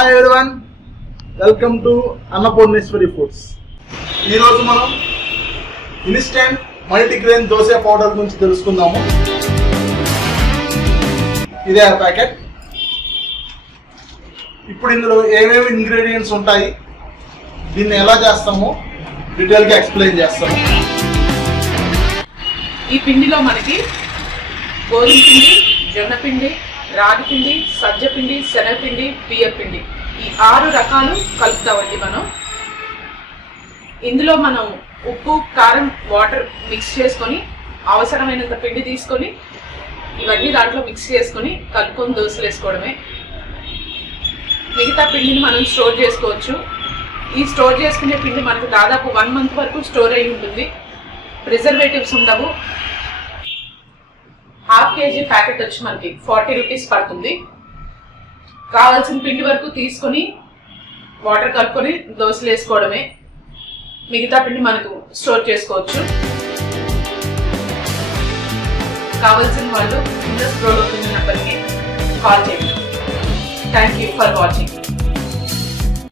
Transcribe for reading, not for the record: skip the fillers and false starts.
Hi everyone, welcome to Annapurneshwari foods. ఈరోజు మనం instant multigrain dosa powder గురించి తెలుసుకుందాము. ఇదే ఆ ప్యాకెట్. ఇప్పుడు ఇందులో ఏమేమి ఇంగ్రీడియంట్స్ ఉంటాయి, దీన్ని ఎలా చేస్తామో డీటెయిల్గా ఎక్స్ప్లెయిన్ చేస్తాము. ఈ పిండిలో మనకి గోధుమ పిండి, జొన్న పిండి, రాగి పిండి, సజ్జ పిండి, శనగపిండి, బియ్యం పిండి, ఈ 6 రకాలు కలుపుతామండి మనం. ఇందులో మనం ఉప్పు, కారం, వాటర్ మిక్స్ చేసుకొని అవసరమైనంత పిండి తీసుకొని ఇవన్నీ దాంట్లో మిక్స్ చేసుకొని కలుపుకొని దోశలు వేసుకోవడమే. మిగతా పిండిని మనం స్టోర్ చేసుకోవచ్చు. ఈ స్టోర్ చేసుకునే పిండి మనకు దాదాపు 1 మంత్ వరకు స్టోర్ అయి ఉంటుంది. ప్రిజర్వేటివ్స్ ఉండవు. 1/2 kg ప్యాకెట్ వచ్చి మనకి 40 రూపీస్ పడుతుంది. కావాల్సిన పిండి వరకు తీసుకొని వాటర్ కలుపుకొని దోశలు వేసుకోవడమే. మిగతా పిండి మనకు స్టోర్ చేసుకోవచ్చు. కావాల్సిన వాళ్ళు కింద స్క్రోల్ అవుతున్న నెంబర్కి కాల్ చేయండి. Thank you for watching.